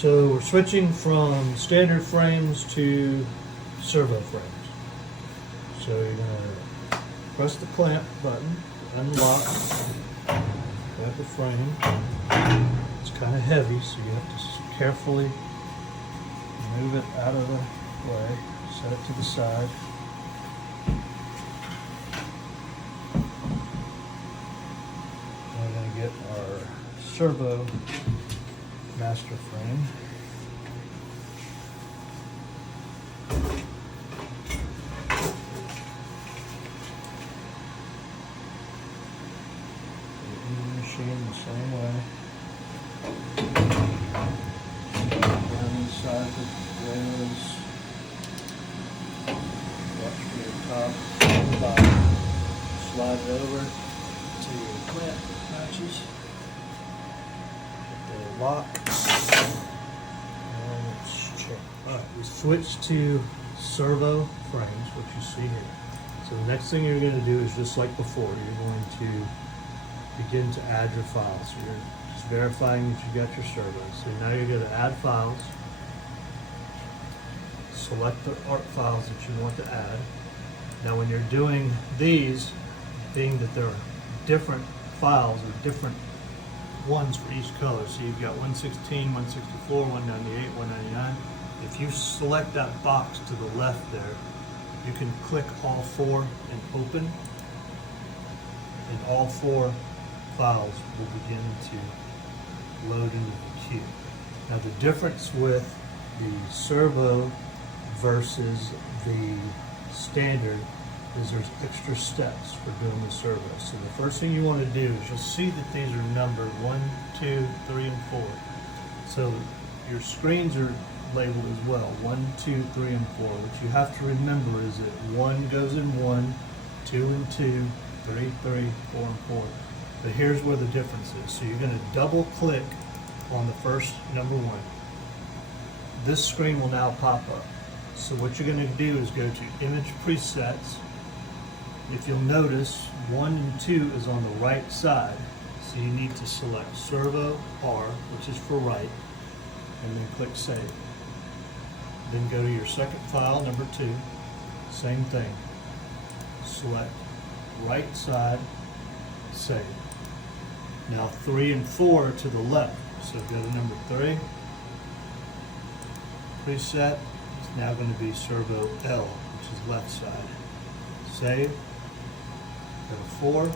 So we're switching from standard frames to servo frames. So you're gonna press the clamp button, unlock, grab the frame. It's kind of heavy, so you have to carefully move it out of the way, set it to the side. We're going to get our servo master frame. The machine the same way. Down inside the rails. Watch for your top and bottom. Slide it over to your clamp matches. Get the lock. And let's check. Alright, we switched to servo frames, which you see here. So the next thing you're going to do is just like before, you're going to begin to add your files. So you're just verifying that you got your servos. So now you're going to add files. Select the art files that you want to add. Now when you're doing these, being that they're different files or different ones for each color, so you've got 116, 164, 198, 199. If you select that box to the left there, you can click all four and open, and all four files will begin to load into the queue. Now the difference with the servo versus the standard is there's extra steps for doing the servo. So the first thing you want to do is you'll see that these are numbered 1, 2, 3, and 4. So your screens are labeled as well, 1, 2, 3, and 4. What you have to remember is that 1 goes in 1, 2 and 2, 3, 3, 4 and 4. But here's where the difference is. So you're going to double click on the first number 1. This screen will now pop up. So what you're going to do is go to Image Presets. If you'll notice, 1 and 2 is on the right side. So you need to select Servo R, which is for right, and then click Save. Then go to your second file, number 2. Same thing. Select right side, Save. Now 3 and 4 are to the left. So go to number 3. Preset. It's now going to be Servo L, which is left side. Save. Go to 4.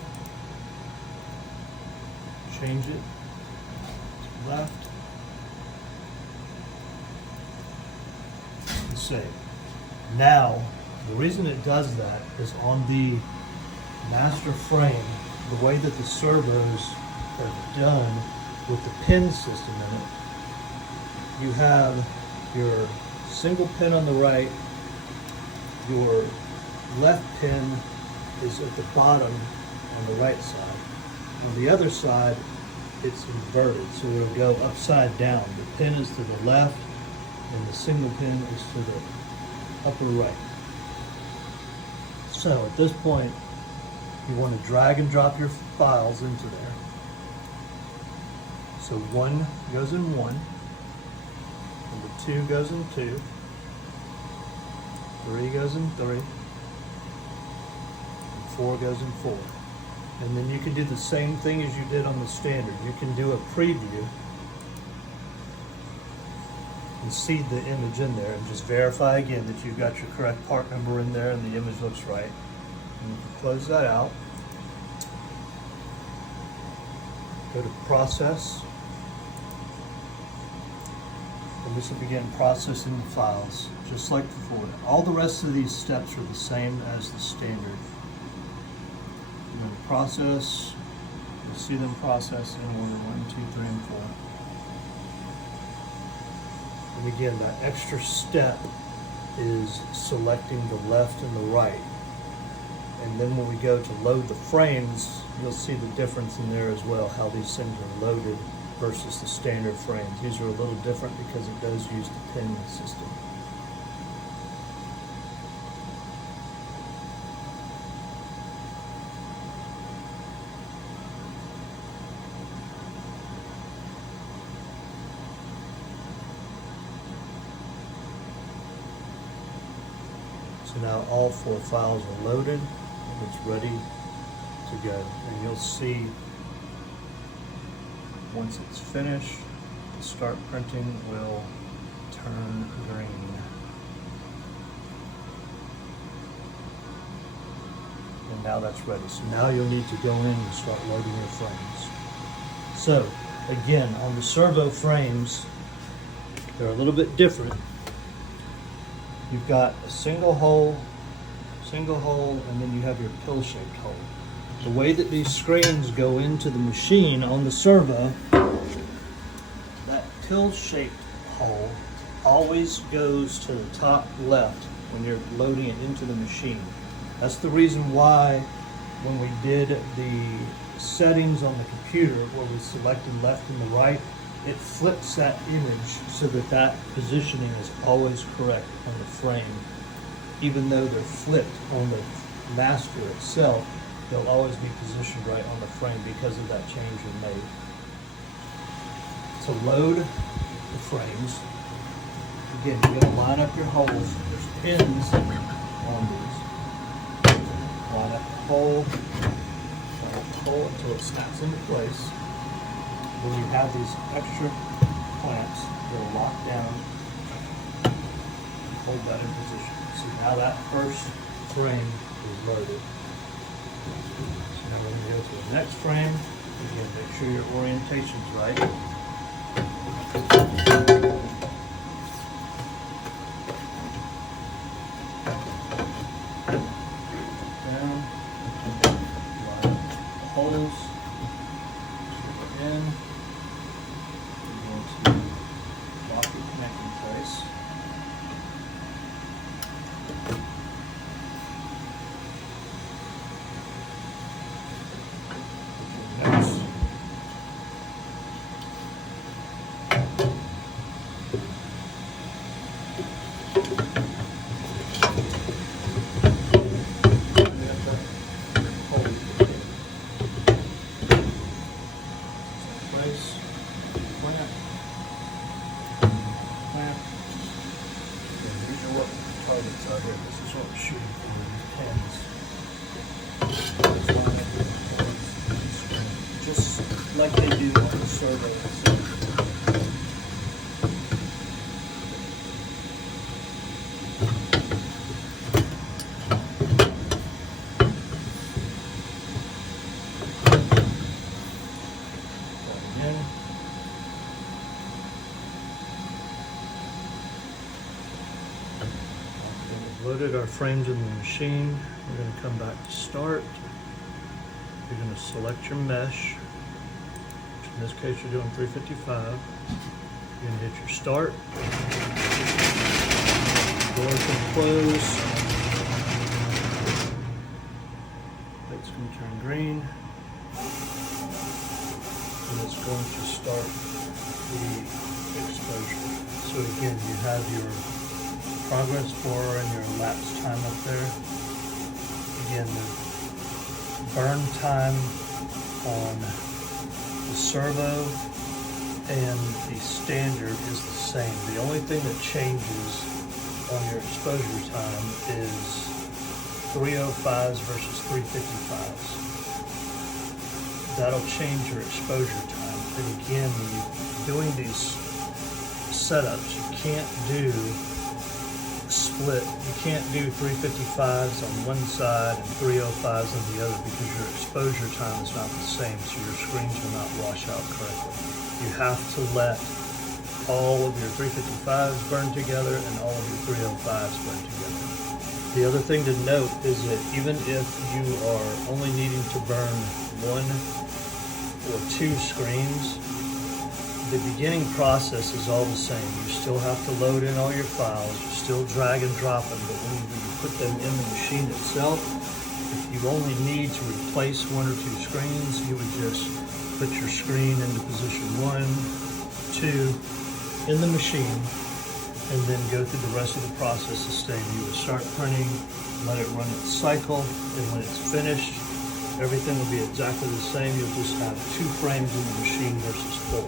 Change it to left. And save. Now, the reason it does that is on the master frame, the way that the servos are done with the pin system in it, you have your single pin on the right, your left pin is at the bottom on the right side. On the other side, it's inverted, so it'll go upside down. The pin is to the left, and the single pin is to the upper right. So at this point, you want to drag and drop your files into there. So 1 goes in 1, number 2 goes in 2, 3 goes in 3, and 4 goes in 4. And then you can do the same thing as you did on the standard. You can do a preview and see the image in there and just verify again that you've got your correct part number in there and the image looks right. And you can close that out. Go to Process. And this will begin processing the files, just like before. All the rest of these steps are the same as the standard. And then process, you'll see them process in order 1, 2, 3, and 4. And again, that extra step is selecting the left and the right. And then when we go to load the frames, you'll see the difference in there as well, how these things are loaded versus the standard frames. These are a little different because it does use the pin system. So now all 4 files are loaded and it's ready to go. And you'll see once it's finished, the start printing will turn green. And now that's ready. So now you'll need to go in and start loading your frames. So again, on the servo frames, they're a little bit different. You've got a single hole, and then you have your pill-shaped hole. The way that these screens go into the machine on the servo, that pill-shaped hole always goes to the top left when you're loading it into the machine. That's the reason why when we did the settings on the computer where we selected left and the right, it flips that image so that that positioning is always correct on the frame. Even though they're flipped on the master itself, they'll always be positioned right on the frame because of that change we made. To load the frames, again, you're going to line up your holes. There's pins on these. Line up the hole, until it snaps into place. When you have these extra clamps, they'll lock down and hold that in position. So now that first frame is loaded. So now we're going to go to the next frame. Again, make sure your orientation's right. Down. Line the holes. In. We're going to lock the connecting place. Next. Place, clamp, clamp. And these are what targets are here. This is what we're shooting for, these pins. Just like they do on the servo itself. Loaded our frames in the machine. We're going to come back to start. You're going to select your mesh, which in this case you're doing 355. You're going to hit your start. Doors going to close. Light's going to turn green. And it's going to start the exposure. So again, you have your progress bar and your elapsed time up there. Again, the burn time on the servo and the standard is the same. The only thing that changes on your exposure time is 305s versus 355s. That'll change your exposure time. And again, when you're doing these setups, you can't do split. You can't do 355s on one side and 305s on the other because your exposure time is not the same, so your screens will not wash out correctly. You have to let all of your 355s burn together and all of your 305s burn together. The other thing to note is that even if you are only needing to burn 1 or 2 screens, the beginning process is all the same. You still have to load in all your files, you still drag and drop them, but when you put them in the machine itself, if you only need to replace 1 or 2 screens, you would just put your screen into position 1, 2 in the machine, and then go through the rest of the process the same. You would start printing, let it run its cycle, and when it's finished, everything will be exactly the same. You'll just have 2 frames in the machine versus 4.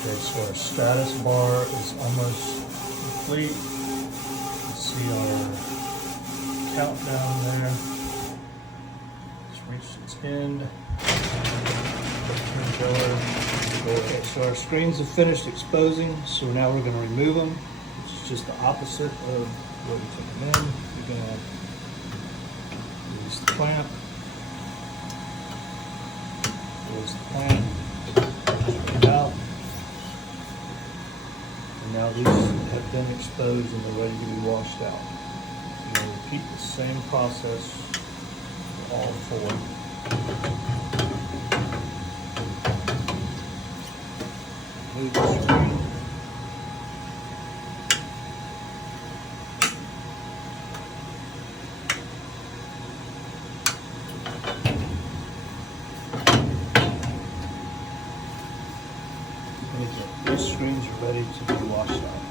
Okay, so our status bar is almost complete. The see our countdown there. It's reached its end. Okay, so our screens have finished exposing, so now we're going to remove them. It's just the opposite of what we took them in. We're going to release the clamp. Release the clamp. Take it out. And now these have been exposed and they're ready to be washed out. We're going to repeat the same process for all four. Move the screen. These screens are ready to be washed out.